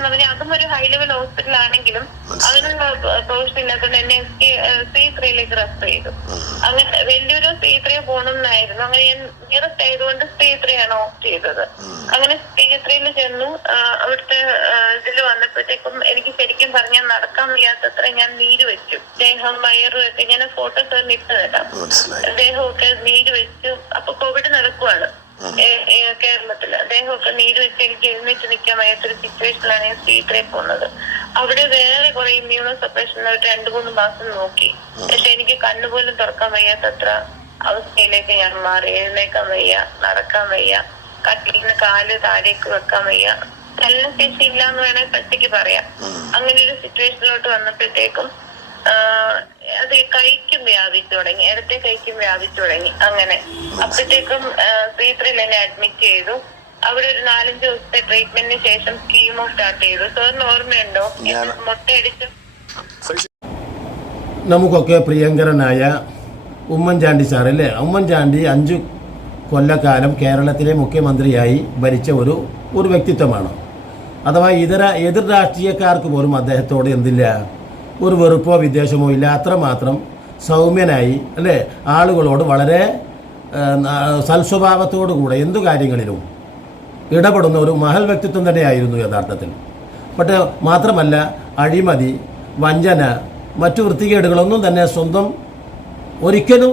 പറഞ്ഞാൽ അതും ഒരു ഹൈ ലെവൽ ഹോസ്പിറ്റൽ ആണെങ്കിലും അതിനുള്ള പ്രൊവിഷൻ ഇല്ലാത്തതുകൊണ്ട് എന്നെ സി ത്രീയിലേക്ക് റെഫർ ചെയ്തു. അങ്ങനെ വലിയൊരു സി ത്രീ പോകണമെന്നായിരുന്നു. അങ്ങനെ ഞാൻ നിയറസ്റ്റ് ആയതുകൊണ്ട് സി ത്രീ ആണ് ഓപ്റ്റ് ചെയ്തത്. അങ്ങനെ സി ത്രീയിൽ ചെന്നു. അവിടുത്തെ ഇതിൽ വന്നപ്പോഴത്തേക്കും എനിക്ക് ശരിക്കും പറഞ്ഞാൽ നടക്കാൻ വയ്യാത്തത്ര ഞാൻ നീര് വെച്ചു. ദേഹം വയറും ഒക്കെ. ഞാൻ ഫോട്ടോസ് ഇട്ട് തരാം. ദേഹമൊക്കെ നീര് വെച്ചു. അപ്പൊ കോവിഡ് നടക്കുവാണ്. ഏ- അദ്ദേഹമൊക്കെ നീരൊഴിച്ച് എനിക്ക് എഴുന്നേറ്റ് നിൽക്കാൻ വയ്യാത്തൊരു സിറ്റുവേഷനിലാണ് ഞാൻ സ്ട്രീറ്റിലേക്ക് പോകുന്നത്. അവിടെ വേറെ കുറെ ഇമ്മ്യൂണോ സപ്രഷൻ ഒരു രണ്ടു മൂന്ന് മാസം നോക്കി. പക്ഷെ എനിക്ക് കണ്ണുപോലും തുറക്കാൻ വയ്യാത്തത്ര അവസ്ഥയിലേക്ക് ഞാൻ മാറി. എഴുന്നേക്കാൻ വയ്യ നടക്കാൻ വയ്യ കട്ടിന്ന് കാൽ താഴേക്ക് വെക്കാൻ വയ്യ. നല്ല ശേഷി ഇല്ല എന്ന് വേണേൽ പറ്റിക്ക് പറയാം. അങ്ങനെ ഒരു സിറ്റുവേഷനിലോട്ട് വന്നപ്പോഴത്തേക്കും അത് കൈക്കും വ്യാപിച്ചു തുടങ്ങി. ഇടത്തെ കൈക്കും വ്യാപിച്ചു തുടങ്ങി. അങ്ങനെ. അപ്പോഴത്തേക്കും ശ്രീത്രിയിൽ എന്നെ അഡ്മിറ്റ് ചെയ്തു. അവിടെ ഒരു നാലഞ്ച് ദിവസത്തെ ട്രീറ്റ്മെന്റിന് ശേഷം കീമോ സ്റ്റാർട്ട് ചെയ്തു. സാറിന് ഓർമ്മയുണ്ടോ? മുട്ടയടിച്ച്. നമുക്കൊക്കെ പ്രിയങ്കരനായ ഉമ്മൻചാണ്ടി സാർ അല്ലേ? ഉമ്മൻചാണ്ടി അഞ്ചു കൊല്ലക്കാലം കേരളത്തിലെ മുഖ്യമന്ത്രിയായി ഭരിച്ച ഒരു ഒരു വ്യക്തിത്വമാണ്. അഥവാ ഇതര എതിർ രാഷ്ട്രീയക്കാർക്ക് പോലും അദ്ദേഹത്തോട് എന്തില്ല? ഒരു വെറുപ്പോ വിദ്വേഷമോ ഇല്ല. അത്രമാത്രം സൗമ്യനായി അല്ലേ? ആളുകളോട് വളരെ സൽസ്വഭാവത്തോടുകൂടെ സൽസ്വഭാവത്തോടു കൂടെ എന്തു കാര്യങ്ങളിലും ഇടപെടുന്ന ഒരു മഹൽ വ്യക്തിത്വം തന്നെയായിരുന്നു യഥാർത്ഥത്തിൽ. പക്ഷേ മാത്രമല്ല അഴിമതി വഞ്ചന മറ്റു വൃത്തികേടുകളൊന്നും തന്നെ സ്വന്തം ഒരിക്കലും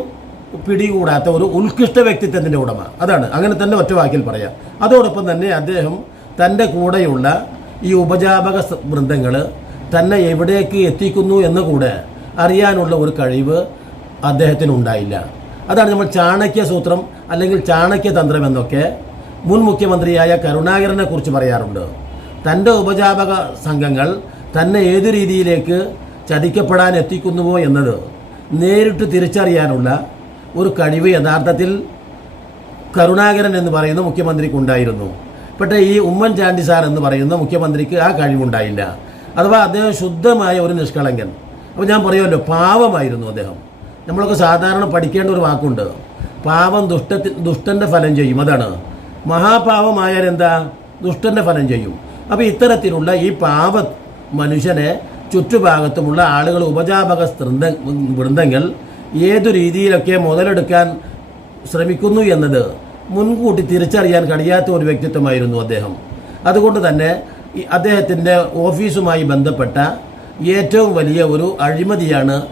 പിടികൂടാത്ത ഒരു ഉത്കൃഷ്ട വ്യക്തിത്വത്തിന്റെ ഉടമ. അതാണ്. അങ്ങനെ തന്നെ ഒറ്റ വാക്കിൽ പറയാം. അതോടൊപ്പം തന്നെ അദ്ദേഹം തന്റെ കൂടെയുള്ള ഈ ഉപജാപക വൃന്ദങ്ങൾ തന്നെ എവിടേക്ക് എത്തിക്കുന്നു എന്ന് കൂടെ അറിയാനുള്ള ഒരു കഴിവ് അദ്ദേഹത്തിനുണ്ടായില്ല അതാണ് നമ്മൾ ചാണക്യ സൂത്രം അല്ലെങ്കിൽ ചാണക്യ തന്ത്രം എന്നൊക്കെ മുൻ മുഖ്യമന്ത്രിയായ കരുണാകരനെ കുറിച്ച് പറയാറുണ്ട്. തന്റെ ഉപജാപക സംഘങ്ങൾ തന്നെ ഏത് രീതിയിലേക്ക് ചതിക്കപ്പെടാൻ എത്തിക്കുന്നുവോ എന്നത് നേരിട്ട് തിരിച്ചറിയാനുള്ള ഒരു കഴിവ് യഥാർത്ഥത്തിൽ കരുണാകരൻ എന്ന് പറയുന്ന മുഖ്യമന്ത്രിക്ക് ഉണ്ടായിരുന്നു. പക്ഷേ ഈ ഉമ്മൻചാണ്ടി സാർ എന്ന് പറയുന്ന മുഖ്യമന്ത്രിക്ക് ആ കഴിവുണ്ടായില്ല. അഥവാ അദ്ദേഹം ശുദ്ധമായ ഒരു നിഷ്കളങ്കൻ. അപ്പോൾ ഞാൻ പറയുമല്ലോ പാവമായിരുന്നു അദ്ദേഹം. നമ്മളൊക്കെ സാധാരണ പഠിക്കേണ്ട ഒരു വാക്കുണ്ട്. പാവം ദുഷ്ടത്തി ദുഷ്ടന്റെ ഫലം ചെയ്യും അതാണ്. മഹാപാവമായാൽ എന്താ? ദുഷ്ടന്റെ ഫലം ചെയ്യും. അപ്പോൾ ഇത്തരത്തിലുള്ള ഈ പാവ മനുഷ്യനെ ചുറ്റുഭാഗത്തുമുള്ള ആളുകൾ ഉപജാപക വൃന്ദ വൃന്ദങ്ങൾ ഏതു രീതിയിലൊക്കെ മുതലെടുക്കാൻ ശ്രമിക്കുന്നു എന്നത് മുൻകൂട്ടി തിരിച്ചറിയാൻ കഴിയാത്ത ഒരു വ്യക്തിത്വമായിരുന്നു അദ്ദേഹം. അതുകൊണ്ട് തന്നെ അദ്ദേഹത്തിന്റെ ഓഫീസുമായി ബന്ധപ്പെട്ട ഏറ്റവും വലിയ ഒരു അഴിമതിയാണ്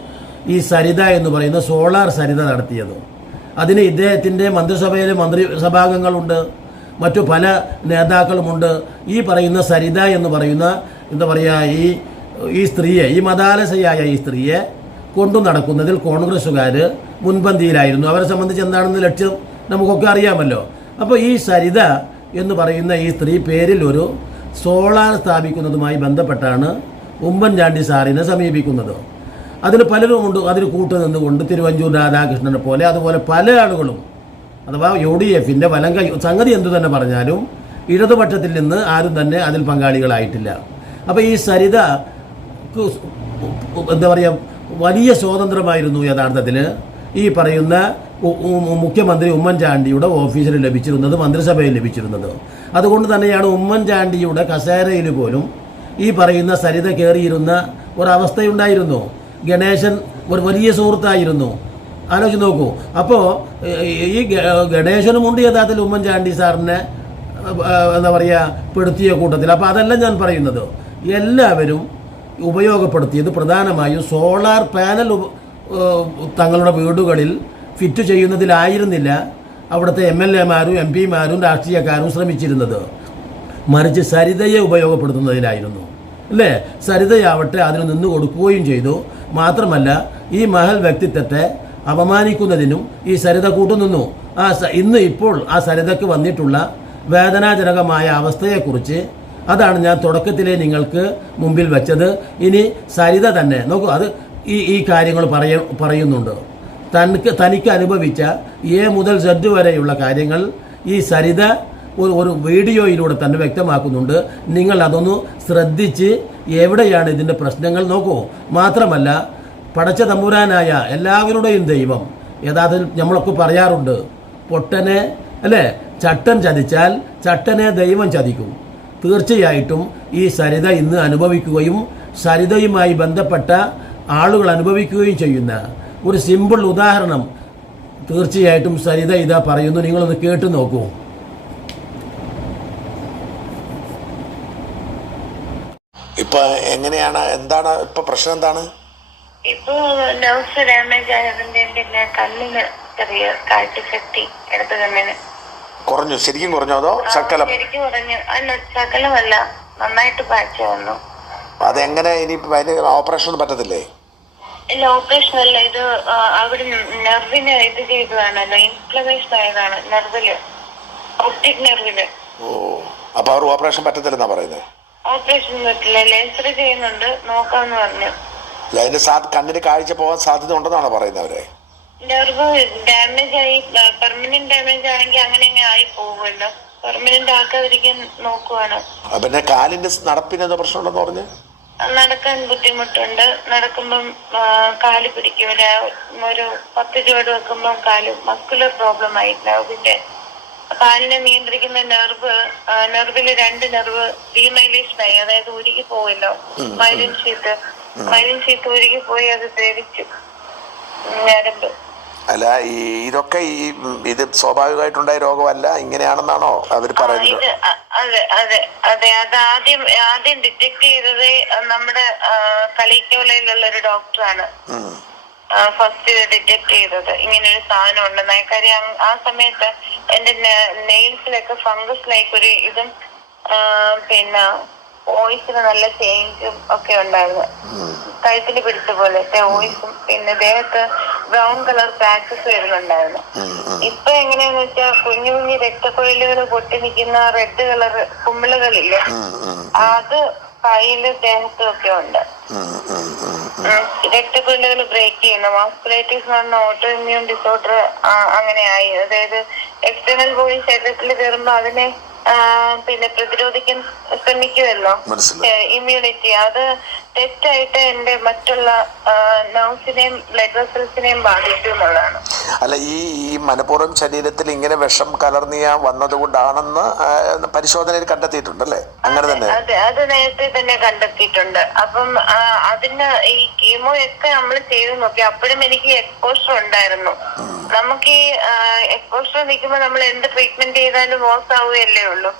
ഈ സരിത എന്ന് പറയുന്ന സോളാർ സരിത നടത്തിയത്. അതിന് ഇദ്ദേഹത്തിന്റെ മന്ത്രിസഭയിലെ മന്ത്രിസഭാംഗങ്ങളുണ്ട് മറ്റു പല നേതാക്കളുമുണ്ട്. ഈ പറയുന്ന സരിത എന്ന് പറയുന്ന എന്താ പറയുക ഈ ഈ സ്ത്രീയെ ഈ മതാലസയായ ഈ സ്ത്രീയെ കൊണ്ടു നടക്കുന്നതിൽ കോൺഗ്രസ്സുകാർ മുൻപന്തിയിലായിരുന്നു. അവരെ സംബന്ധിച്ച് എന്താണെന്ന് ലക്ഷ്യം നമുക്കൊക്കെ അറിയാമല്ലോ. അപ്പോൾ ഈ സരിത എന്ന് പറയുന്ന ഈ സ്ത്രീ പേരിൽ ഒരു സോളാർ സ്ഥാപിക്കുന്നതുമായി ബന്ധപ്പെട്ടാണ് ഉമ്മൻചാണ്ടി സാറിനെ സമീപിക്കുന്നത്. അതിൽ പലരും കൊണ്ട് അതിന് കൂട്ടു നിന്നുകൊണ്ട് തിരുവഞ്ചൂർ രാധാകൃഷ്ണനെ പോലെ അതുപോലെ പല ആളുകളും അഥവാ യു ഡി എഫിന്റെ വലം കൈ സംഗതി എന്തു തന്നെ പറഞ്ഞാലും ഇടതുപക്ഷത്തിൽ നിന്ന് ആരും തന്നെ അതിൽ പങ്കാളികളായിട്ടില്ല. അപ്പോൾ ഈ സരിത എന്താ പറയുക വലിയ സ്വാതന്ത്ര്യമായിരുന്നു യഥാർത്ഥത്തിൽ ഈ പറയുന്ന മുഖ്യമന്ത്രി ഉമ്മൻചാണ്ടിയുടെ ഓഫീസിൽ ലഭിച്ചിരുന്നത് മന്ത്രിസഭയിൽ ലഭിച്ചിരുന്നത്. അതുകൊണ്ട് തന്നെയാണ് ഉമ്മൻചാണ്ടിയുടെ കസേരയിൽ പോലും ഈ പറയുന്ന സരിത കയറിയിരുന്ന ഒരവസ്ഥയുണ്ടായിരുന്നു. ഗണേശൻ ഒരു വലിയ സുഹൃത്തായിരുന്നു. ആലോചിച്ച് നോക്കൂ. അപ്പോൾ ഈ ഗണേശനുമുണ്ട് യഥാർത്ഥത്തിൽ ഉമ്മൻചാണ്ടി സാറിനെ എന്താ പറയുക പെടുത്തിയ കൂട്ടത്തിൽ. അപ്പോൾ അതല്ല ഞാൻ പറയുന്നത്. എല്ലാവരും ഉപയോഗപ്പെടുത്തിയത് പ്രധാനമായും സോളാർ പാനൽ തങ്ങളുടെ വീടുകളിൽ ഫിറ്റ് ചെയ്യുന്നതിലായിരുന്നില്ല അവിടുത്തെ എം എൽ എമാരും എം പിമാരും രാഷ്ട്രീയക്കാരും ശ്രമിച്ചിരുന്നത്. മറിച്ച് സരിതയെ ഉപയോഗപ്പെടുത്തുന്നതിലായിരുന്നു. അല്ലേ? സരിതയാവട്ടെ അതിന് നിന്ന് കൊടുക്കുകയും ചെയ്തു. മാത്രമല്ല ഈ മഹൽ വ്യക്തിത്വത്തെ അപമാനിക്കുന്നതിനും ഈ സരിത കൂട്ടുനിന്നു. ആ ഇന്ന് ഇപ്പോൾ ആ സരിതയ്ക്ക് വന്നിട്ടുള്ള വേദനാജനകമായ അവസ്ഥയെക്കുറിച്ച് അതാണ് ഞാൻ തുടക്കത്തിലെ നിങ്ങൾക്ക് മുമ്പിൽ വെച്ചത്. ഇനി സരിത തന്നെ നോക്കൂ അത് ഈ ഈ കാര്യങ്ങൾ പറയ പറയുന്നുണ്ട്. തനിക്ക് തനിക്ക് അനുഭവിച്ച എ മുതൽ സെഡ് വരെയുള്ള കാര്യങ്ങൾ ഈ സരിത ഒരു ഒരു വീഡിയോയിലൂടെ തന്നെ വ്യക്തമാക്കുന്നുണ്ട്. നിങ്ങൾ അതൊന്ന് ശ്രദ്ധിച്ച് എവിടെയാണ് ഇതിന്റെ പ്രശ്നങ്ങൾ നോക്കൂ. മാത്രമല്ല പടച്ച തമ്പുരാനായ എല്ലാവരുടെയും ദൈവം യഥാർത്ഥത്തിൽ നമ്മളൊക്കെ പറയാറുണ്ട് പൊട്ടനെ അല്ലേ? ചട്ടൻ ചതിച്ചാൽ ചട്ടനെ ദൈവം ചതിക്കും. തീർച്ചയായിട്ടും ഈ സരിത ഇന്ന് അനുഭവിക്കുകയും സരിതയുമായി ബന്ധപ്പെട്ട ആളുകൾ അനുഭവിക്കുകയും ചെയ്യുന്ന ഒരു സിമ്പിൾ ഉദാഹരണം. തീർച്ചയായിട്ടും സരിത ഇതാ പറയുന്നു. നിങ്ങളൊന്ന് കേട്ടു നോക്കൂ. ഇപ്പൊ എങ്ങനെയാണ്? എന്താണ് ഇപ്പൊ പ്രശ്നം എന്താണ്? ഇപ്പൊ ഡാമേജ് പിന്നെ കണ്ണിന് ചെറിയ കാഴ്ചശക്തി ഇടത് കണ്ണിന്. കുറഞ്ഞു. ശരിക്കും കുറഞ്ഞു അതോ ശകലം? ശരിക്കും കുറഞ്ഞു. അല്ല ശകലമല്ല. നന്നായിട്ട് വന്നു. അതെങ്ങനെ ഇനി ഓപ്പറേഷൻ ഒന്നും പറ്റത്തില്ലേ? ഇല്ല ഓപ്പറേഷൻ അല്ല ഇത് അവിടെ നെർവിന് ഇത് ചെയ്തതാണല്ലോ ഇൻഫ്ലമേഷൻ ആയതാണ് നെർവിൽ ഒപ്റ്റിക് നെർവിൽ ഓ അപ്പൊ അവർ ഓപ്പറേഷൻ പറ്റത്തില്ലെന്നാ പറയുന്നത് ഓപ്പറേഷൻ പറ്റില്ല ലേസർ ചെയ്യുന്നുണ്ട് നോക്കാന്ന് പറഞ്ഞു. അല്ല അതിന് സാ കണ്ണിന് കാഴ്ച പോകാൻ സാധ്യത ഉണ്ടെന്നാണോ പറയുന്നത് അവരെ? നെർവ് ഡാമേജ് ആയി പെർമനന്റ് ഡാമേജ് ആണെങ്കിൽ അങ്ങനെ അങ്ങ് ആയി പോകുമല്ലോ. പെർമനന്റ് ആക്കാതിരിക്കാൻ നോക്കുവാണ്. പിന്നെ കാലിന്റെ നടപ്പിന് എന്തോ പ്രശ്നമുണ്ടെന്ന് പറഞ്ഞ്? നടക്കാൻ ബുദ്ധിമുട്ടുണ്ട്. നടക്കുമ്പം കാൽ പിടിക്കൂല ഒരു പത്ത് ചുവട് വെക്കുമ്പം കാൽ മസ്കുലർ പ്രോബ്ലം ആയിട്ടില്ല. പിന്നെ കാലിനെ നിയന്ത്രിക്കുന്ന നെർവ് നെർവിൽ രണ്ട് നെർവ് ഡീമൈലേഷൻ ആയി. അതായത് ഉരുകി പോവല്ലോ. മൈലിൻ ഷീറ്റ് മൈലിൻ ഷീറ്റ് ഉരുകി പോയി അത് ദ്രവിച്ചു ഞരമ്പ്. അല്ല ഈ ഇതൊക്കെ ഈ ഇത് സ്വാഭാവികമായിട്ടുണ്ടായ രോഗമല്ല ഇങ്ങനെയാണെന്നാണോ അവർ പറയുന്നത്? അതെ അതെ അതെ അത് ആദ്യം ആദ്യം ഡിറ്റക്ട് ചെയ്തത് നമ്മുടെ കളിക്കോലയിലുള്ള ഒരു ഡോക്ടറാണ്. ഫസ്റ്റ് ഡിറ്റക്ട് ചെയ്തത്. ഇങ്ങനെ ഒരു സാധനം ഉണ്ടെന്ന്. കാര്യം ആ സമയത്ത് എന്റെ നെയിൽസിലൊക്കെ ഫംഗസ് ലൈക്ക് ഒരു ഇതും പിന്നെ വോയിസിന് നല്ല ചേഞ്ചും ഒക്കെ ഉണ്ടായിരുന്നു. കഴുത്തിൽ പിടിച്ച പോലത്തെ വോയിസും പിന്നെ ദേഹത്ത് ബ്രൗൺ കളർ പാക്സസ് വരുന്നുണ്ടായിരുന്നു. ഇപ്പൊ എങ്ങനെയാന്ന് വെച്ചാൽ കുഞ്ഞു കുഞ്ഞു രക്തക്കുഴലുകൾ പൊട്ടി നിൽക്കുന്ന റെഡ് കളർ കുമ്പിളുകളില്ലേ? അത് കയ്യിൽ ദേഹത്തും ഒക്കെ ഉണ്ട്. രക്തക്കുഴലുകൾ ബ്രേക്ക് ചെയ്യുന്ന. മാസ്കുലേറ്റീസ് എന്ന് പറഞ്ഞ ഓട്ടോ ഇമ്മ്യൂൺ ഡിസോർഡർ അങ്ങനെ ആയി. അതായത് എക്സ്റ്റേണൽ ബോഡി ശരീരത്തിൽ കയറുമ്പോ അതിനെ പിന്നെ പ്രതിരോധിക്കാൻ ശ്രമിക്കുമല്ലോ ഇമ്മ്യൂണിറ്റി അത് തെറ്റായിട്ട് എന്റെ മറ്റുള്ള നർവ്സിനെയും ബ്ലഡ് വെസൽസിനെയും ബാധിച്ചു എന്നുള്ളതാണ്. അല്ല ഈ ഈ മനഃപൂർവം ശരീരത്തിൽ ഇങ്ങനെ വിഷം കലർന്നിയ വന്നതുകൊണ്ടാണെന്ന് പരിശോധനയിൽ കണ്ടെത്തിയിട്ടുണ്ടല്ലേ? അങ്ങനെ തന്നെ. അതെ അത് നേരത്തെ തന്നെ കണ്ടെത്തിയിട്ടുണ്ട്. അപ്പം അതിന് ഈ കീമോ ഒക്കെ നമ്മൾ ചെയ്തു നോക്കി. അപ്പോഴും എനിക്ക് എക്സ്പോഷർ ഉണ്ടായിരുന്നു. നമുക്ക് ഈ എക്സ്പോഷർ നിൽക്കുമ്പോൾ നമ്മൾ എന്ത് ട്രീറ്റ്മെന്റ് ചെയ്താലും മോസ് ആവുകയല്ലേ ഉള്ളൂ.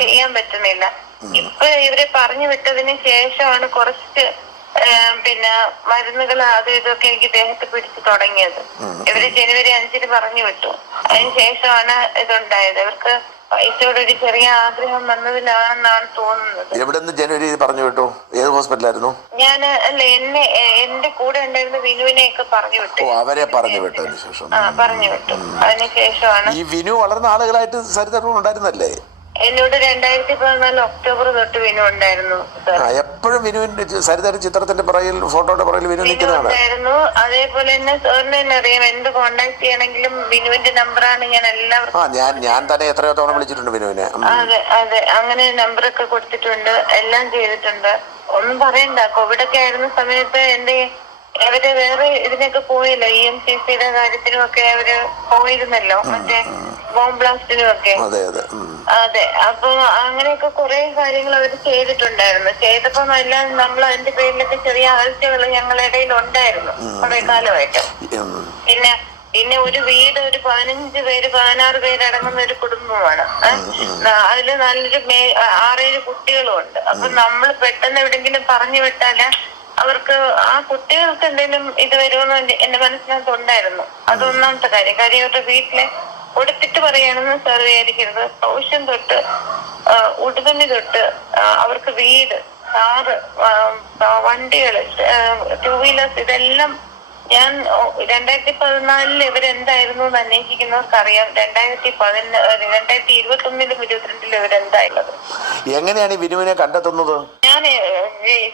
ചെയ്യാൻ പറ്റുന്നില്ല. ഇപ്പൊ ഇവരെ പറഞ്ഞു വിട്ടതിന് ശേഷമാണ് കുറച്ച് പിന്നെ മരുന്നുകൾ അത് ഇതൊക്കെ എനിക്ക് ദേഹത്ത് പിടിച്ചു തുടങ്ങിയത്. ഇവർ ജനുവരി അഞ്ചിന് പറഞ്ഞു വിട്ടു. അതിന് ശേഷമാണ് ഇതുണ്ടായത്. ഇവർക്ക് പൈസയോട് ഒരു ചെറിയ ആഗ്രഹം വന്നതിലാണെന്നാണ് തോന്നുന്നത്. എവിടെ നിന്ന് ജനുവരി പറഞ്ഞു വിട്ടു? ഏത് ഹോസ്പിറ്റലായിരുന്നു? ഞാൻ അല്ല എന്നെ എന്റെ കൂടെ ഉണ്ടായിരുന്ന വിനുവിനെ ഒക്കെ പറഞ്ഞു വിട്ടു. അവരെ പറഞ്ഞു വിട്ടതിന് ശേഷം. ആ പറഞ്ഞു വിട്ടു. അതിന് ശേഷമാണ് ഈ വിനു വളർന്ന ആളുകളായിട്ട് സരിതകളും ഉണ്ടായിരുന്നല്ലേ? എന്നോട് രണ്ടായിരത്തി പതിനാല് ഒക്ടോബർ തൊട്ട് വിനു ഉണ്ടായിരുന്നു ആ എപ്പോഴും വിനുവിന്റെ ചി- സരിതയുടെ ചിത്രത്തിന്റെ പുറകിൽ ഫോട്ടോയുടെ പുറകിൽ വിനു വിനു നിൽക്കുന്നതാണ്. ഉണ്ടായിരുന്നു. അതേപോലെ തന്നെ സാറിന് തന്നെ അറിയാം എന്ത് കോണ്ടാക്ട് ചെയ്യണമെങ്കിലും വിനുവിന്റെ നമ്പറാണ് ഞാൻ എല്ലാവർക്കും ആ ഞാൻ ഞാൻ തന്നെ എത്രയോ തവണ വിളിച്ചിട്ടുണ്ട് വിനുവിനെ. ഉം. അതെ അതെ. അങ്ങനെ നമ്പറൊക്കെ കൊടുത്തിട്ടുണ്ട് എല്ലാം ചെയ്തിട്ടുണ്ട്. ഒന്നും പറയണ്ട കോവിഡ് ഒക്കെ ആയിരുന്ന സമയത്ത് എന്റെ അവർ വേറെ ഇതിനൊക്കെ പോയല്ലോ ഇ എം സി സിയുടെ കാര്യത്തിനും ഒക്കെ അവർ പോയിരുന്നല്ലോ മറ്റേ ബോംബ് ബ്ലാസ്റ്റിനും ഒക്കെ അതെ അപ്പൊ അങ്ങനെയൊക്കെ കുറെ കാര്യങ്ങൾ അവർ ചെയ്തിട്ടുണ്ടായിരുന്നു. ചെയ്തപ്പോ എല്ലാം നമ്മൾ അതിന്റെ പേരിലൊക്കെ ചെറിയ ആഴ്ചകൾ ഞങ്ങളുടെ ഇടയിൽ ഉണ്ടായിരുന്നു കുറെ കാലമായിട്ട്. പിന്നെ പിന്നെ ഒരു വീട് ഒരു പതിനഞ്ച് പേര് പതിനാറ് പേരടങ്ങുന്ന ഒരു കുടുംബമാണ്. അതിൽ നല്ലൊരു മേ- ആറേഴ് കുട്ടികളും ഉണ്ട് അപ്പൊ നമ്മൾ പെട്ടെന്ന് എവിടെങ്കിലും പറഞ്ഞു വിട്ടാൽ അവർക്ക് ആ കുട്ടികൾക്ക് എന്തെങ്കിലും ഇത് വരുമെന്ന് എന്റെ- എന്റെ മനസ്സിനകത്ത് ഉണ്ടായിരുന്നു. അത് ഒന്നാമത്തെ കാര്യം. കാര്യം അവരുടെ വീട്ടിലെ കൊടുത്തിട്ട് പറയണമെന്ന് സാർ വിചാരിക്കരുത്. പൗഷ്യം തൊട്ട് ഉടുതുണി തൊട്ട് അവർക്ക് വീട് കാറ് വണ്ടികൾ ടൂ വീലേഴ്സ് ഇതെല്ലാം ഞാൻ രണ്ടായിരത്തി പതിനാലിൽ ഇവരെന്തായിരുന്നു എന്ന് അന്വേഷിക്കുന്നവർക്ക് അറിയാം രണ്ടായിരത്തി പതിന രണ്ടായിരത്തി ഇരുപത്തി ഒന്നിലും ഇരുപത്തിരണ്ടിലും ഇവരെന്തായുള്ളത്? എങ്ങനെയാണ് ഈ വിനുവിനെ കണ്ടെത്തുന്നത്? ഞാൻ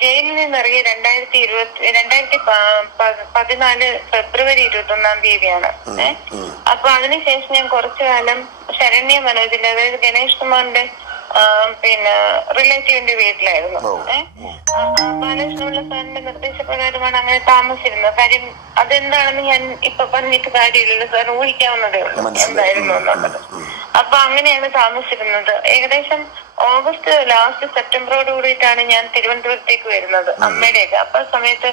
ജയിലിൽ നിന്നിറങ്ങി രണ്ടായിരത്തി ഇരുപത്തി രണ്ടായിരത്തി പതിനാല് ഫെബ്രുവരി ഇരുപത്തി ഒന്നാം തീയതിയാണ് അപ്പൊ അതിനുശേഷം ഞാൻ കുറച്ചു കാലം ശരണ്യ മനോജിന്റെ അതായത് ഗണേഷ് കുമാറിന്റെ പിന്നെ റിലേറ്റീവിന്റെ വീട്ടിലായിരുന്നു. ബാലകൃഷ്ണപിള്ള സാറിന്റെ നിർദ്ദേശപ്രകാരമാണ് അങ്ങനെ താമസിച്ചിരുന്നത്. കാര്യം അതെന്താണെന്ന് ഞാൻ ഇപ്പൊ പറഞ്ഞിട്ട് കാര്യമില്ലല്ലോ സാർ ഊഹിക്കാവുന്നതേ ഉള്ളൂ. എന്തായിരുന്നു എന്നുള്ളത്. അപ്പൊ അങ്ങനെയാണ് താമസിച്ചിരുന്നത്. ഏകദേശം ഓഗസ്റ്റ് ലാസ്റ്റ് സെപ്റ്റംബറോട് കൂടിയിട്ടാണ് ഞാൻ തിരുവനന്തപുരത്തേക്ക് വരുന്നത് അമ്മയുടെയൊക്കെ. അപ്പൊ ആ സമയത്ത്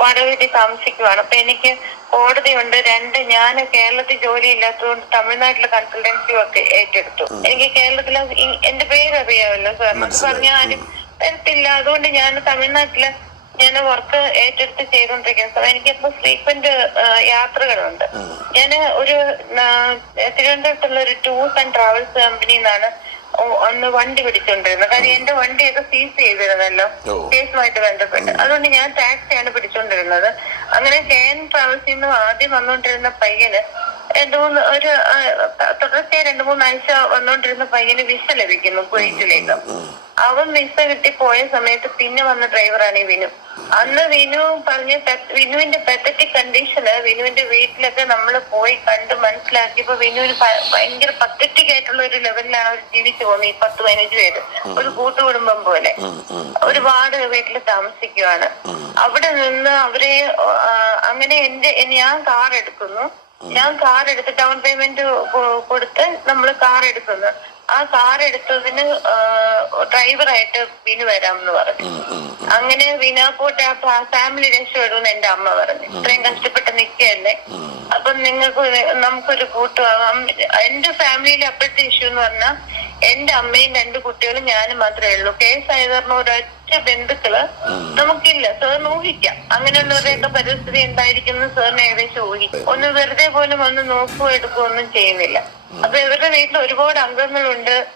വാടക വീട്ടിൽ താമസിക്കുവാണ്. അപ്പൊ എനിക്ക് കോടതിയുണ്ട്. രണ്ട് ഞാൻ കേരളത്തിൽ ജോലി ഇല്ലാത്തതുകൊണ്ട് തമിഴ്നാട്ടിലെ കൺസൾട്ടൻസി ഒക്കെ ഏറ്റെടുത്തു. എനിക്ക് കേരളത്തിലെ എന്റെ പേര് അറിയാമല്ലോ സാർ. അത് പറഞ്ഞാൽ ആരും അതുകൊണ്ട് ഞാൻ തമിഴ്നാട്ടിലെ ഞാൻ വർക്ക് ഏറ്റെടുത്ത് ചെയ്തോണ്ടിരിക്കുന്ന സാർ. എനിക്കിപ്പോ ഫ്രീക്വന്റ് യാത്രകളുണ്ട്. ഞാൻ ഒരു തിരുവനന്തപുരത്തുള്ള ഒരു ടൂർസ് ആൻഡ് ട്രാവൽസ് കമ്പനിയിൽ നിന്നാണ് ഒന്ന് വണ്ടി പിടിച്ചോണ്ടിരുന്നത് കാര്യം എന്റെ വണ്ടിയൊക്കെ സീസ് ചെയ്തിരുന്നല്ലോ. ഓ. കേസുമായിട്ട് ബന്ധപ്പെട്ട്. അതുകൊണ്ട് ഞാൻ ടാക്സിയാണ് പിടിച്ചോണ്ടിരുന്നത്. അങ്ങനെ കെ എൻ ട്രാവൽസിൽ നിന്ന് ആദ്യം വന്നുകൊണ്ടിരുന്ന പയ്യന് രണ്ടു മൂന്ന് ഒരു തുടർച്ചയായി രണ്ടു മൂന്നാഴ്ച വന്നോണ്ടിരുന്ന പയ്യന് വിസ ലഭിക്കുന്നു കുവൈറ്റിലേക്ക്. അവൻ വിസ കിട്ടി പോയ സമയത്ത് പിന്നെ വന്ന ഡ്രൈവറാണ് ഈ വിനു. അന്ന് വിനു പറഞ്ഞ വിനുവിന്റെ പെത്തറ്റിക് കണ്ടീഷന് വിനുവിന്റെ വീട്ടിലൊക്കെ നമ്മൾ പോയി കണ്ട് മനസ്സിലാക്കിയപ്പോ വിനുവിന് ഭയങ്കര പത്തറ്റിക് ആയിട്ടുള്ള ഒരു ലെവലിലാണ് അവർ ജീവിച്ചു പോകുന്നത് ഈ പത്ത് പതിനഞ്ച് പേര്. ഒരു കൂട്ടുകുടുംബം പോലെ. ഒരുപാട് വീട്ടിൽ താമസിക്കുവാണ്. അവിടെ നിന്ന് അവരെ അങ്ങനെ എന്റെ ഞാൻ കാർ എടുക്കുന്നു. ഞാൻ കാർ എടുത്ത് ഡൗൺ പേയ്മെന്റ് കൊടുത്ത് നമ്മൾ കാർ എടുക്കുന്നത് ആ കാർ എടുത്തതിന് ഡ്രൈവറായിട്ട് വിനു വരാം എന്ന് പറഞ്ഞു അങ്ങനെ വിനാപ്പോട്ട് ആ ഫാമിലി രക്ഷപ്പെടുമെന്ന് എന്റെ അമ്മ പറഞ്ഞു. ഇത്രയും കഷ്ടപ്പെട്ട് നിൽക്കുകയല്ലേ നിങ്ങൾക്ക് നമുക്കൊരു കൂട്ടുവാകാം എന്റെ ഫാമിലിയിൽ അപ്പോഴത്തെ ഇഷ്യൂ എന്ന് പറഞ്ഞാൽ എന്റെ അമ്മയും രണ്ട് കുട്ടികളും ഞാനും മാത്രമേ ഉള്ളൂ. കേസ് ആയത് കാരണം ഒരൊറ്റ ബന്ധുക്കൾ നമുക്കില്ല. സാറിന് ഊഹിക്കാം. അങ്ങനെയുള്ളവരുടെയൊക്കെ പരിസ്ഥിതി എന്തായിരിക്കും സാറിന് ഏകദേശം ഊഹിക്കും. ഒന്ന് വെറുതെ പോലും ഒന്ന് നോക്കുകയോ എടുക്കുകയോ ഒന്നും ചെയ്യുന്നില്ല. അപ്പൊ ഇവരുടെ വീട്ടിൽ ഒരുപാട് അംഗങ്ങളുണ്ട്.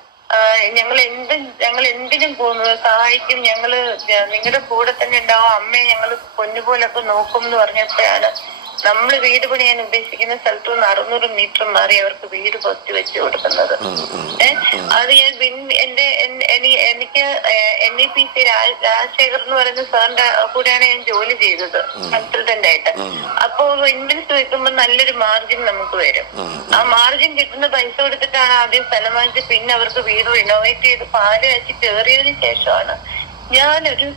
ഞങ്ങൾ എന്ത് ഞങ്ങൾ എന്തിനും പോകുന്നു. സഹായിക്കും. ഞങ്ങൾ നിങ്ങളുടെ കൂടെ തന്നെ ഉണ്ടാവും. അമ്മയെ ഞങ്ങൾ പൊന്നുപോലൊക്കെ നോക്കും എന്ന് പറഞ്ഞപ്പോഴാണ് നമ്മൾ വീട് പണിയാൻ ഉദ്ദേശിക്കുന്ന സ്ഥലത്തു നിന്ന് അറുന്നൂറ് മീറ്റർ മാറി അവർക്ക് വീട് പൊത്തി വെച്ച് കൊടുക്കുന്നത്. ഏഹ് അത് ഞാൻ എന്റെ എനിക്ക് N E P C Rajasekhar എന്ന് പറയുന്ന സാറിന്റെ കൂടെയാണ് ഞാൻ ജോലി ചെയ്തത് കൺസൾട്ടന്റ് ആയിട്ട് അപ്പോ ഇൻവെസ്റ്റ് വെക്കുമ്പോൾ നല്ലൊരു മാർജിൻ നമുക്ക് വരും. ആ മാർജിൻ കിട്ടുന്ന പൈസ കൊടുത്തിട്ടാണ് ആദ്യം സ്ഥലം വാങ്ങിച്ച് പിന്നെ അവർക്ക് വീട് റിനോവേറ്റ് ചെയ്ത് പാൽ വെച്ച് കയറിയതിന് ശേഷമാണ് ഞാനൊരു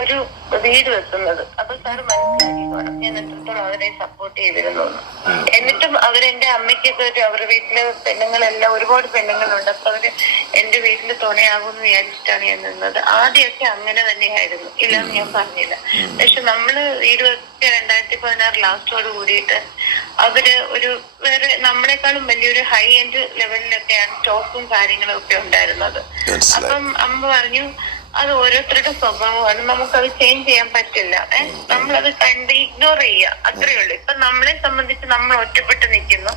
ഒരു വീട് വെക്കുന്നത്. അപ്പൊ സാറ് മനസ്സിലാക്കിക്കോണം ഞാൻ എത്രത്തോളം അവരെ സപ്പോർട്ട് ചെയ്തിരുന്നു. എന്ന്. എന്നിട്ടും അവരെന്റെ അമ്മയ്ക്കൊക്കെ ഒരു അവരുടെ വീട്ടിൽ പെണ്ണുങ്ങളെല്ലാം ഒരുപാട് പെണ്ണുങ്ങളുണ്ട്. അപ്പൊ അവർ എന്റെ വീട്ടിൽ തുണയാകുമെന്ന് വിചാരിച്ചിട്ടാണ് ഞാൻ നിന്നത്. ആദ്യമൊക്കെ അങ്ങനെ തന്നെയായിരുന്നു. ഇല്ലെന്ന് ഞാൻ പറഞ്ഞില്ല. പക്ഷെ നമ്മൾ വീട് വെച്ച രണ്ടായിരത്തി പതിനാറ് ലാസ്റ്റോട് കൂടിയിട്ട് അവർ ഒരു വേറെ നമ്മളെക്കാളും വലിയൊരു ഹൈ എൻഡ് ലെവലിലൊക്കെയാണ് സ്റ്റോക്കും കാര്യങ്ങളും ഒക്കെ ഉണ്ടായിരുന്നത്. അപ്പം അമ്മ പറഞ്ഞു അത് ഓരോരുത്തരുടെ സ്വഭാവമാണ്. നമുക്കത് ചേഞ്ച് ചെയ്യാൻ പറ്റില്ല. ഏഹ് നമ്മളത് കണ്ട് ഇഗ്നോർ ചെയ്യുക. അത്രേ ഉള്ളൂ. ഇപ്പൊ നമ്മളെ സംബന്ധിച്ച് നമ്മൾ ഒറ്റപ്പെട്ട് നിൽക്കുന്നു.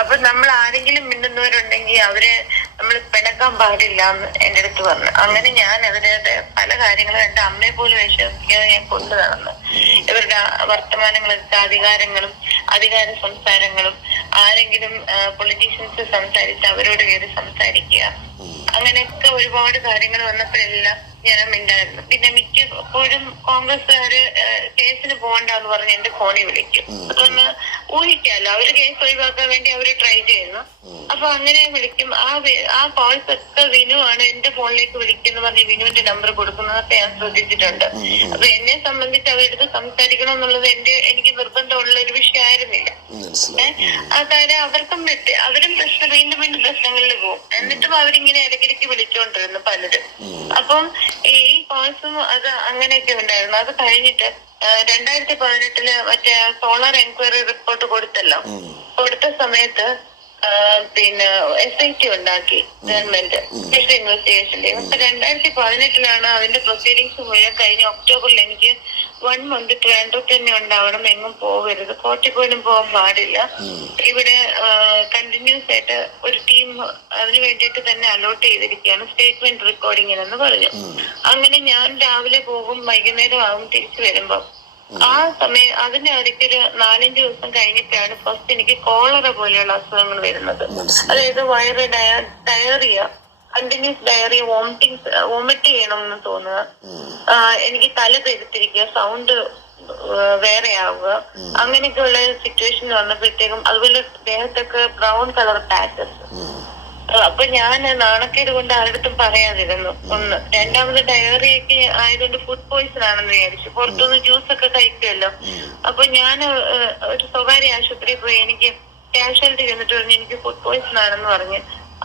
അപ്പൊ നമ്മൾ ആരെങ്കിലും മിണ്ടുന്നവരുണ്ടെങ്കിൽ അവരെ നമ്മൾ പിണക്കാൻ പാടില്ല എന്ന് എന്റെ അടുത്ത് പറഞ്ഞു. അങ്ങനെ ഞാൻ അവരുടെ പല കാര്യങ്ങളും എന്റെ അമ്മയെ പോലും വിശ്വസിക്കാതെ ഞാൻ കൊണ്ടു നടന്നു. ഇവരുടെ വർത്തമാനങ്ങളൊക്കെ അധികാരങ്ങളും അധികാര സംസാരങ്ങളും ആരെങ്കിലും പൊളിറ്റീഷ്യൻസ് സംസാരിച്ച് അവരോട് കയറി സംസാരിക്കുക? അങ്ങനെയൊക്കെ ഒരുപാട് കാര്യങ്ങൾ വന്നപ്പോഴെല്ലാം ഞാൻ മിണ്ടായിരുന്നു. പിന്നെ മിക്കപ്പോഴും കോൺഗ്രസ്സുകാര് കേസിന് പോകണ്ടെന്ന് പറഞ്ഞ് എന്റെ ഫോണിൽ വിളിക്കും. അതൊന്ന് ഊഹിക്കാമല്ലോ അവർ കേസ് ഒഴിവാക്കാൻ വേണ്ടി അവർ ട്രൈ ചെയ്യുന്നു. അപ്പൊ അങ്ങനെ വിളിക്കും. ആ ആ കോൾസ് ഒക്കെ വിനു ആണ് എന്റെ ഫോണിലേക്ക് വിളിക്കുന്നു പറഞ്ഞ് വിനുവിന്റെ നമ്പർ കൊടുക്കുന്നതൊക്കെ ഞാൻ ശ്രദ്ധിച്ചിട്ടുണ്ട്. അപ്പൊ എന്നെ സംബന്ധിച്ച് അവരെടുത്ത് സംസാരിക്കണം എന്നുള്ളത് എന്റെ എനിക്ക് നിർബന്ധമുള്ള ഒരു വിഷയമായിരുന്നില്ല? ആ കാര്യം അവർക്കും അവരും പ്രശ്നം വീണ്ടും വീണ്ടും പ്രശ്നങ്ങളിൽ പോകും. എന്നിട്ടും അവരിങ്ങനെ ഇടയ്ക്കിടയ്ക്ക് വിളിച്ചോണ്ടിരുന്നു പലരും. അപ്പം ഈ കോഴ്സും അത് അങ്ങനെയൊക്കെ ഉണ്ടായിരുന്നു. അത് കഴിഞ്ഞിട്ട് രണ്ടായിരത്തി പതിനെട്ടിൽ മറ്റേ സോളാർ എൻക്വയറി റിപ്പോർട്ട് കൊടുത്തല്ലോ. കൊടുത്ത സമയത്ത് പിന്നെ എസ് ഐ ടി ഉണ്ടാക്കി ഗവൺമെന്റ് സ്പെഷ്യൽ ഇൻവെസ്റ്റിഗേഷൻ ടീം അപ്പൊ രണ്ടായിരത്തി പതിനെട്ടിലാണ് അതിന്റെ പ്രൊസീഡിങ്സ് മുഴുവൻ കഴിഞ്ഞ ഒക്ടോബറിൽ എനിക്ക് വൺ മന്ത് ട്രാൻഡർ തന്നെ ഉണ്ടാവണം. എങ്ങും പോകരുത്. പോലും പോകാൻ പാടില്ല. ഇവിടെ കണ്ടിന്യൂസ് ആയിട്ട് ഒരു ടീം അതിന് വേണ്ടിയിട്ട് തന്നെ അലോട്ട് ചെയ്തിരിക്കുകയാണ്. സ്റ്റേറ്റ്മെന്റ് റെക്കോർഡിങ്ങിനെന്ന് പറഞ്ഞു. അങ്ങനെ ഞാൻ രാവിലെ പോകും വൈകുന്നേരം ആകും തിരിച്ചു വരുമ്പോ. ആ സമയം അതിന്റെ ഇടയ്ക്കൊരു നാലഞ്ച് ദിവസം കഴിഞ്ഞിട്ടാണ് ഫസ്റ്റ് എനിക്ക് കോളറ പോലെയുള്ള അസുഖങ്ങൾ വരുന്നത്. അതായത് വയറ് diarrhoea continuous diarrhoea vomiting vomit ചെയ്യണമെന്ന് തോന്നുക. ആ, എനിക്ക് തല പെരുത്തിരിക്കുക സൗണ്ട് വേറെ ആവുക അങ്ങനെയൊക്കെയുള്ള സിറ്റുവേഷൻ വന്നപ്പോഴത്തേക്കും അതുപോലെ ദേഹത്തൊക്കെ ബ്രൗൺ കളർ പാച്ചസ് അപ്പൊ ഞാൻ നാണക്കേട് കൊണ്ട് ആരുടെടുത്തും പറയാതിരുന്നു. ഒന്ന് രണ്ടാമത് ഡയറിയൊക്കെ ആയതുകൊണ്ട് ഫുഡ് പോയിസൺ ആണെന്ന് വിചാരിച്ചു. പുറത്തുനിന്ന് ജ്യൂസ് ഒക്കെ കഴിക്കുമല്ലോ അപ്പൊ ഞാൻ ഒരു സ്വകാര്യ ആശുപത്രിയിൽ പോയി എനിക്ക് കാഷ്വാലിറ്റി ചെന്നിട്ട് പറഞ്ഞു എനിക്ക് ഫുഡ് പോയിസൺ ആണെന്ന് പറഞ്ഞ്.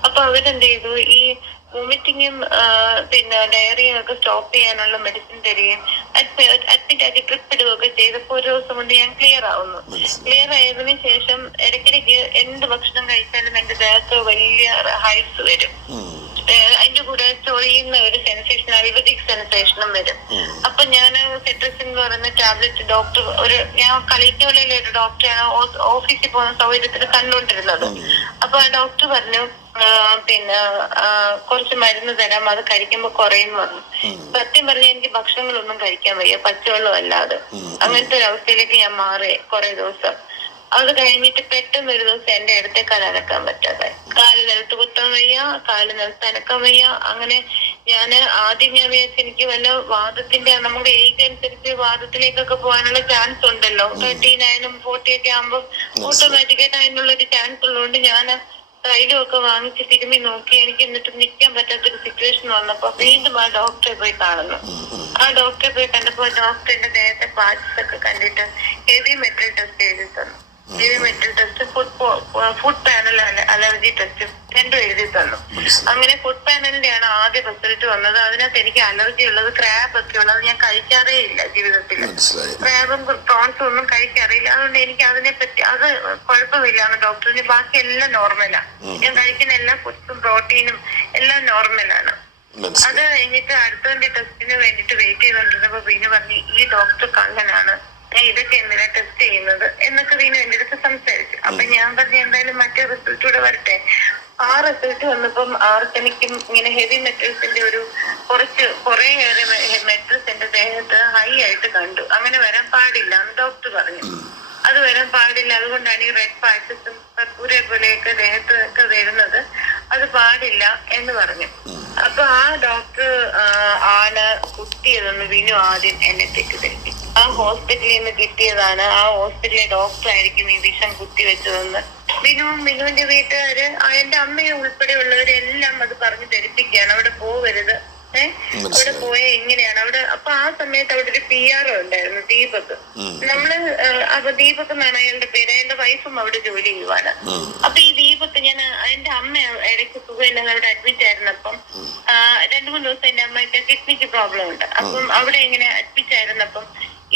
അപ്പൊ അവരെന്ത് ചെയ്തു ഈ വോമിറ്റിങ്ങും പിന്നെ ഡയറിയും ഒക്കെ സ്റ്റോപ്പ് ചെയ്യാനുള്ള മെഡിസിൻ തരികയും അഡ്മിറ്റ് ആക്കി ട്രിപ്പ് ഇടുകയൊക്കെ ചെയ്തപ്പോ ഒരു ദിവസം കൊണ്ട് ഞാൻ ക്ലിയർ ആവുന്നു. ക്ലിയർ ആയതിനു ശേഷം ഇടയ്ക്കിടയ്ക്ക് എന്ത് ഭക്ഷണം കഴിച്ചാലും എന്റെ ദേഹത്ത് വലിയ ഹൈസ് വരും. അതിന്റെ കൂടെ ചൊറിയുന്ന ഒരു സെൻസേഷൻ അൽവറ്റിക് സെൻസേഷനും വരും. അപ്പൊ ഞാൻ സെട്രസിൻ എന്ന് പറയുന്ന ടാബ്ലറ്റ് ഡോക്ടർ ഒരു ഞാൻ കളിക്കുള്ള ഒരു ഡോക്ടറാണ് ഓഫീസിൽ പോകുന്ന സൗകര്യത്തിൽ കണ്ടുകൊണ്ടിരുന്നത്. അപ്പൊ ആ ഡോക്ടർ പറഞ്ഞു പിന്നെ കുറച്ച് മരുന്ന് തരാം. അത് കഴിക്കുമ്പോ കുറയും പറഞ്ഞു. സത്യം പറഞ്ഞാൽ എനിക്ക് ഭക്ഷണങ്ങളൊന്നും കഴിക്കാൻ വയ്യ. പച്ചവെള്ളം അല്ലാതെ. അങ്ങനത്തെ ഒരു അവസ്ഥയിലേക്ക് ഞാൻ മാറി കുറെ ദിവസം. അത് കഴിഞ്ഞിട്ട് പെട്ടെന്ന് ഒരു ദിവസം എന്റെ അടുത്തേക്ക് അനക്കാൻ പറ്റാതെ കാൽ നിലത്ത് കുത്താൻ വയ്യ കാൽ നിലത്ത് അനക്കാൻ വയ്യ. അങ്ങനെ ഞാൻ ആദ്യം ഞാൻ വിചാരിച്ചു എനിക്ക് വല്ല വാദത്തിന്റെ നമ്മുടെ ഏജ് അനുസരിച്ച് വാദത്തിലേക്കൊക്കെ പോകാനുള്ള ചാൻസ് ഉണ്ടല്ലോ. തേർട്ടി നയനും ഫോർട്ടി ഒക്കെ ആകുമ്പോൾ ഓട്ടോമാറ്റിക്കായിട്ട് അതിനുള്ള ഒരു ചാൻസ് ഉള്ളതുകൊണ്ട് ഞാൻ തൈലമൊക്കെ വാങ്ങിച്ച് തിരുമ്മി നോക്കി എനിക്ക് എന്നിട്ട് നിൽക്കാൻ പറ്റാത്തൊരു സിറ്റുവേഷൻ വന്നപ്പോ വീണ്ടും ആ ഡോക്ടറെ പോയി കാണുന്നു. ആ ഡോക്ടറെ പോയി കണ്ടപ്പോ ഡോക്ടറിന്റെ ദേഹത്തെ പാർട്സ് ഒക്കെ കണ്ടിട്ട് ഹെവി മെറ്റൽ ടെസ്റ്റ് തന്നു. Heavy metal test food food panel allergy test രണ്ടും എഴുതി തന്നു അങ്ങനെ ഫുഡ് പാനലിന്റെ ആണ് ആദ്യ റിസൾട്ട് വന്നത്. അതിനകത്ത് എനിക്ക് അലർജി ഉള്ളത് ക്രാബ് ഒക്കെ ഉള്ളത് ഞാൻ കഴിക്കാറേ ഇല്ല ജീവിതത്തിൽ ക്രാബും പ്രോൺസും ഒന്നും കഴിക്കാറില്ല. അതുകൊണ്ട് എനിക്ക് അതിനെ പറ്റി അത് കുഴപ്പമില്ല എന്ന് ഡോക്ടറിന് ബാക്കി എല്ലാം നോർമലാണ് ഞാൻ കഴിക്കുന്ന എല്ലാ ഫുഡ്സും പ്രോട്ടീനും എല്ലാം നോർമലാണ് അത് കഴിഞ്ഞിട്ട് അടുത്തതിന്റെ ടെസ്റ്റിന് വേണ്ടിട്ട് വെയിറ്റ് ചെയ്തോണ്ടിരുന്നപ്പോ വീണു പറഞ്ഞു ഈ ഡോക്ടർ കള്ളനാണ്. ഇതൊക്കെ എന്തിനാ ടെസ്റ്റ് ചെയ്യുന്നത്? എന്നൊക്കെ വീണു എന്റെ അടുത്ത് സംസാരിച്ചു. അപ്പൊ ഞാൻ പറഞ്ഞു എന്തായാലും മറ്റേ റിസൾട്ട് കൂടെ വരട്ടെ. ആ റിസൾട്ട് വന്നപ്പം ആർക്കെനിക്കും ഇങ്ങനെ ഹെവി മെറ്റൽസിന്റെ ഒരു കുറച്ച് കുറെ ഏറെ മെറ്റൽസ് എന്റെ ദേഹത്ത് ഹൈ ആയിട്ട് കണ്ടു. അങ്ങനെ വരാൻ പാടില്ല എന്ന് ഡോക്ടർ പറഞ്ഞു. അത് വരാൻ പാടില്ല. അതുകൊണ്ടാണ് ഈ റെഡ് പാച്ചസും കർപ്പൂരെ പോലെയൊക്കെ ദേഹത്ത് ഒക്കെ വരുന്നത്. അത് പാടില്ല എന്ന് പറഞ്ഞു. അപ്പൊ ആ ഡോക്ടർ ആന കുത്തിയതെന്ന് വിനു ആദ്യം എന്നെ തെറ്റിദ്ധരിച്ചു ആ ഹോസ്പിറ്റലിൽ നിന്ന് കിട്ടിയതാണ്. ആ ഹോസ്പിറ്റലിലെ ഡോക്ടർ ആയിരിക്കും ഈ വിഷം കുത്തിവെച്ചതെന്ന്. ബിനുവും ബിനുവിന്റെ വീട്ടുകാര് എന്റെ അമ്മയെ ഉൾപ്പെടെയുള്ളവരെല്ലാം അത് പറഞ്ഞു ധരിപ്പിക്കുകയാണ്. അവിടെ പോവരുത് ഏഹ് അവിടെ പോയ എങ്ങനെയാണ് അവിടെ അപ്പൊ ആ സമയത്ത് അവിടെ ഒരു പി ആർ ഉണ്ടായിരുന്നു ദീപക്. നമ്മൾ അപ്പൊ ദീപക് എന്നാണ് അയാളുടെ പേര്. അയാളുടെ വൈഫും അവിടെ ജോലി ചെയ്യുവാണ്. അപ്പൊ ഈ ദീപക് ഞാൻ എന്റെ അമ്മ ഇടയ്ക്ക് സുഖമില്ല അവിടെ അഡ്മിറ്റ് ആയിരുന്നപ്പം രണ്ടു മൂന്ന് ദിവസം എന്റെ അമ്മയ്ക്ക് കിഡ്നിക്ക് പ്രോബ്ലം ഉണ്ട്. അപ്പം അവിടെ ഇങ്ങനെ അഡ്മിറ്റ് ആയിരുന്നപ്പം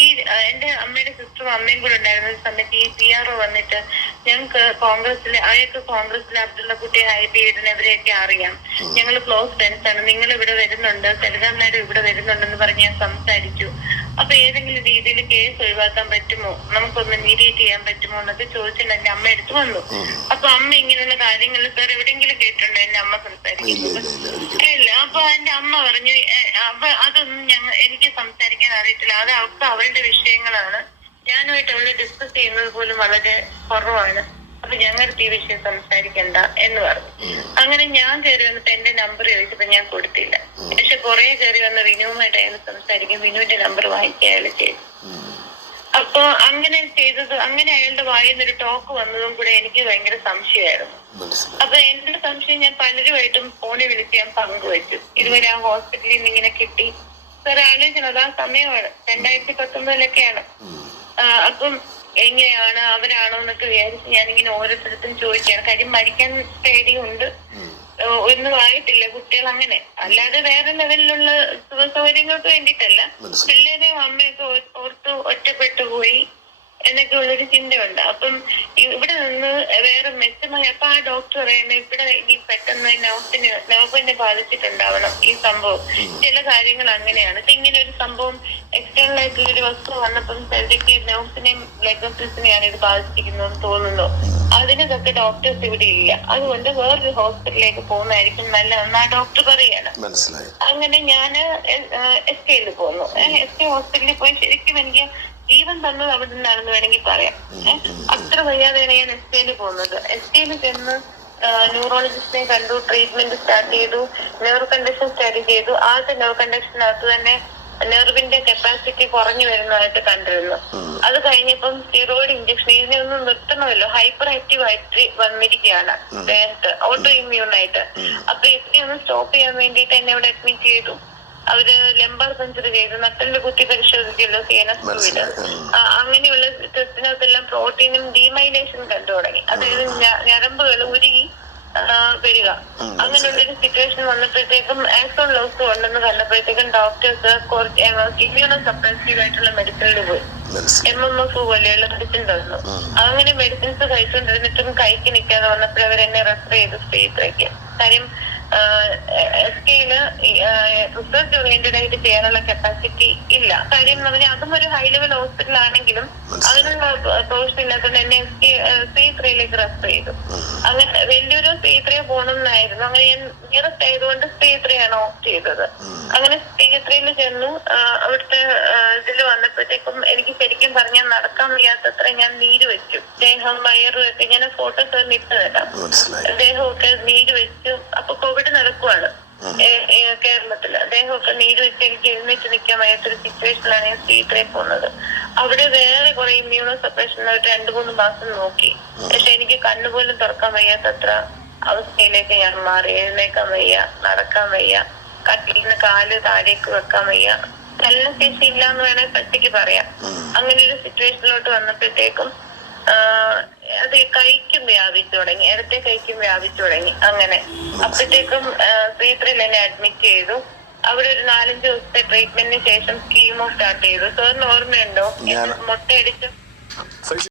ഈ എന്റെ അമ്മയുടെ സിസ്റ്ററും അമ്മയും കൂടെ ഉണ്ടായിരുന്ന സമയത്ത് ഈ പി ആർ ഒ വന്നിട്ട് ഞങ്ങൾക്ക് കോൺഗ്രസിലെ അയാൾക്ക് കോൺഗ്രസിലെ അബ്ദുള്ള കുട്ടി ഹൈബീഡിനെ ഇവരെയൊക്കെ അറിയാം. ഞങ്ങൾ ക്ലോസ് ഫ്രണ്ട്സ് ആണ്. നിങ്ങൾ ഇവിടെ വരുന്നുണ്ട്. സരിതാം നായിഡു ഇവിടെ വരുന്നുണ്ടെന്ന് പറഞ്ഞ് ഞാൻ സംസാരിച്ചു. അപ്പൊ ഏതെങ്കിലും രീതിയിൽ കേസ് ഒഴിവാക്കാൻ പറ്റുമോ? നമുക്കൊന്ന് മീഡിയേറ്റ് ചെയ്യാൻ പറ്റുമോ എന്നൊക്കെ ചോദിച്ചിട്ട് എന്റെ അമ്മ എടുത്തു വന്നു. അപ്പൊ അമ്മ ഇങ്ങനെയുള്ള കാര്യങ്ങൾ സാർ എവിടെയെങ്കിലും കേട്ടിട്ടുണ്ടോ എന്റെ അമ്മ സംസാരിക്കുന്നത് ഇല്ല അപ്പൊ എന്റെ അമ്മ പറഞ്ഞു "ഏ, അപ്പൊ അതൊന്നും ഞങ്ങൾ എനിക്ക് സംസാരിക്കാൻ അറിയത്തില്ല. അത് അവർക്ക് അവളുടെ വിഷയങ്ങളാണ്. ഞാനുമായിട്ട് അവൾ ഡിസ്കസ് ചെയ്യുന്നത് പോലും വളരെ കുറവാണ്. അപ്പൊ ഞങ്ങളുടെ ഈ വിഷയം സംസാരിക്കണ്ട എന്ന് പറഞ്ഞു. അങ്ങനെ ഞാൻ കയറി വന്നിട്ട് എന്റെ നമ്പർ ചോദിച്ചപ്പോ ഞാൻ കൊടുത്തില്ല. പക്ഷെ കുറെ കയറി വന്ന വിനുവുമായിട്ട് അയാൾ സംസാരിക്കും. വിനുവിന്റെ നമ്പർ വാങ്ങിക്കുക അയാൾ ചെയ്തു അപ്പൊ അങ്ങനെ ചെയ്തത് അങ്ങനെ അയാളുടെ വായിൽ ഒരു ടോക്ക് വന്നതും കൂടെ എനിക്ക് ഭയങ്കര സംശയമായിരുന്നു. അപ്പൊ എന്റെ സംശയം ഞാൻ പലരുമായിട്ടും ഫോണിൽ വിളിച്ച് ഞാൻ പങ്കുവച്ചു. ഇതുവരെ ആ ഹോസ്പിറ്റലിൽ നിന്ന് ഇങ്ങനെ കിട്ടി. സാർ ആലോചിക്കണം. ആ സമയമാണ്. രണ്ടായിരത്തി പത്തൊമ്പതിലൊക്കെയാണ്. അപ്പം എങ്ങനെയാണ് അവരാണോ എന്നൊക്കെ വിചാരിച്ച് ഞാനിങ്ങനെ ഓരോരുത്തരത്തും ചോദിക്കുകയാണ്. കാര്യം മരിക്കാൻ പേടിയുണ്ട്. ഒന്നും ആയിട്ടില്ല കുട്ടികൾ അങ്ങനെ. അല്ലാതെ വേറെ ലെവലിലുള്ള സുഖ സൗകര്യങ്ങൾക്ക് വേണ്ടിയിട്ടല്ല. പിള്ളേരെയും അമ്മയൊക്കെ ഓർത്ത് ഒറ്റപ്പെട്ടു പോയി എന്നൊക്കെ ഉള്ളൊരു ചിന്തയുണ്ട്. അപ്പം ഇവിടെ നിന്ന് വേറെ മെച്ചമായി അപ്പൊ ആ ഡോക്ടർ പറയുന്നത് ഇവിടെ ഈ പെട്ടെന്ന് നവത്തിന് നവപ്പിനെ ബാധിച്ചിട്ടുണ്ടാവണം ഈ സംഭവം. ചില കാര്യങ്ങൾ അങ്ങനെയാണ്. ഇപ്പൊ ഇങ്ങനെ ഒരു സംഭവം എക്സ്റ്റേണൽ ആയിട്ടുള്ള ഒരു വസ്തു വന്നപ്പം സെൽഡിക്ക് നവസിനെയും ലെഗോസിനെയാണ് ഇത് ബാധിച്ചിരിക്കുന്നതെന്ന് തോന്നുന്നു. അതിനൊക്കെ ഡോക്ടേഴ്സ് ഇവിടെ ഇല്ല. അതുകൊണ്ട് വേറൊരു ഹോസ്പിറ്റലിലേക്ക് പോകുന്നതായിരിക്കും നല്ലതെന്ന് ആ ഡോക്ടർ പറയാണ് അങ്ങനെ ഞാൻ എസ് കെയിൽ പോന്നു. എസ് കെ ഹോസ്പിറ്റലിൽ പോയി ശരിക്കും എനിക്ക് ജീവൻ തന്നത് അവിടെ നിന്നാണെന്ന് വേണമെങ്കിൽ പറയാം. അത്ര വയ്യാതെയാണ് ഞാൻ എസ് ടിയിൽ പോകുന്നത്. എസ് ടിയിൽ ചെന്ന് ന്യൂറോളജിസ്റ്റിനെ കണ്ടു ട്രീറ്റ്മെന്റ് സ്റ്റാർട്ട് ചെയ്തു നെർവ് കണ്ടീഷൻ സ്റ്റഡി ചെയ്തു. ആദ്യത്തെ നെർവ് കണ്ടീഷനകത്ത് തന്നെ നെർവിന്റെ കപ്പാസിറ്റി കുറഞ്ഞു വരുന്നതായിട്ട് കണ്ടിരുന്നു. അത് കഴിഞ്ഞപ്പം സ്റ്റിറോയിഡ് ഇഞ്ചക്ഷൻ ഇതിനെ ഒന്നും നിർത്തണമല്ലോ. ഹൈപ്പർ ആക്റ്റീവ് ആയിട്ട് വന്നിരിക്കുകയാണ് ഓട്ടോ ഇമ്മ്യൂൺ ആയിട്ട്. അപ്പൊ ഇതിനെ ഒന്ന് സ്റ്റോപ്പ് ചെയ്യാൻ വേണ്ടിയിട്ട് എന്നെ ഇവിടെ അഡ്മിറ്റ് ചെയ്തു. അവർ ലെമ്പർ സെഞ്ചുറി ചെയ്ത് നട്ടലിന്റെ കുത്തി പരിശോധിച്ചല്ലോ എസ് ഫ്ലൂയിഡ് അങ്ങനെയുള്ള ടെസ്റ്റിനകത്തെല്ലാം പ്രോട്ടീനും ഡീമൈലേഷൻ കണ്ടു തുടങ്ങി. അതായത് ഞരമ്പുകൾ ഉരുകി വരിക അങ്ങനെയുള്ളൊരു സിറ്റുവേഷൻ വന്നപ്പോഴത്തേക്കും ആക്സോൺ ലോസ് ഉണ്ടെന്ന് കണ്ടപ്പോഴത്തേക്കും ഡോക്ടേഴ്സ് കുറച്ച് ഇമ്മ്യൂണോ സപ്രസീവ് ആയിട്ടുള്ള മെഡിസിനിൽ പോയി. എം എം എഫ് പോലെയുള്ള മെഡിസിൻ തന്നു. അങ്ങനെ മെഡിസിൻസ് കഴിച്ചുകൊണ്ടിരുന്നിട്ടും കൈക്ക് നിൽക്കാതെ വന്നപ്പോഴവരെന്നെ റെഫർ ചെയ്തു സ്പേസിലേക്ക് കാര്യം എസ് കെയിൽ റിസർച്ച് ഓറിയന്റഡ് ആയിട്ട് ചെയ്യാനുള്ള കപ്പാസിറ്റി ഇല്ല. കാര്യം എന്ന് പറഞ്ഞാൽ അതും ഒരു ഹൈ ലെവൽ ഹോസ്പിറ്റൽ ആണെങ്കിലും അതിനുള്ള പ്രൊവിഷൻ ഇല്ലാത്തതുകൊണ്ട് എന്നെ എസ് കെ സി ത്രീയിലേക്ക് റെഫർ ചെയ്തു. അങ്ങനെ വലിയൊരു സി ത്രീ പോകണമെന്നായിരുന്നു. അങ്ങനെ ഞാൻ നിയറസ്റ്റ് ആയതുകൊണ്ട് സി ത്രീ ആണ് ഓപ്റ്റ് ചെയ്തത്. അങ്ങനെ സി ത്രീയിൽ ചെന്നു അവിടുത്തെ ഇതിൽ വന്നപ്പോഴത്തേക്കും എനിക്ക് ശരിക്കും പറഞ്ഞാൽ നടക്കാൻ വയ്യാത്തത്ര ഞാൻ നീര് വെച്ചു. ദേഹം വയറും ഒക്കെ ഞാൻ ഫോട്ടോസ് തന്നെ ഇട്ടു തരാം. ദേഹമൊക്കെ നീര് വെച്ചു. അപ്പൊ കോവിഡ് നടക്കുവാണ് കേരളത്തിൽ അദ്ദേഹമൊക്കെ നീര് വെച്ച് എനിക്ക് എഴുന്നേറ്റ് നിൽക്കാൻ വയ്യാത്തൊരു സിറ്റുവേഷനിലാണ് ഞാൻ സ്ത്രീത്രയെ പോകുന്നത്. അവിടെ വേറെ കുറെ ഇമ്മ്യൂണോ സപ്രഷൻ രണ്ടു മൂന്ന് മാസം നോക്കി. പക്ഷെ എനിക്ക് കണ്ണുപോലും തുറക്കാൻ വയ്യാത്തത്ര അവസ്ഥയിലേക്ക് ഞാൻ മാറി. എഴുന്നേക്കാൻ വയ്യ നടക്കാൻ വയ്യ കട്ടിന്ന് കാൽ താഴേക്ക് വെക്കാൻ വയ്യ. നല്ല ശേഷി ഇല്ല എന്ന് വേണേൽ പറ്റിക്ക് പറയാം. അങ്ങനെ ഒരു സിറ്റുവേഷനിലോട്ട് വന്നപ്പോഴത്തേക്കും അത് കൈക്കും വ്യാപിച്ചു തുടങ്ങി. ഇടത്തെ കൈക്കും വ്യാപിച്ചു തുടങ്ങി. അങ്ങനെ. അപ്പോഴത്തേക്കും ശ്രീത്രിയിൽ എന്നെ അഡ്മിറ്റ് ചെയ്തു. അവിടെ ഒരു നാലഞ്ച് ദിവസത്തെ ട്രീറ്റ്മെന്റിന് ശേഷം സ്കീമോ സ്റ്റാർട്ട് ചെയ്തു. സാറിന് ഓർമ്മയുണ്ടോ? മുട്ടയടിച്ച്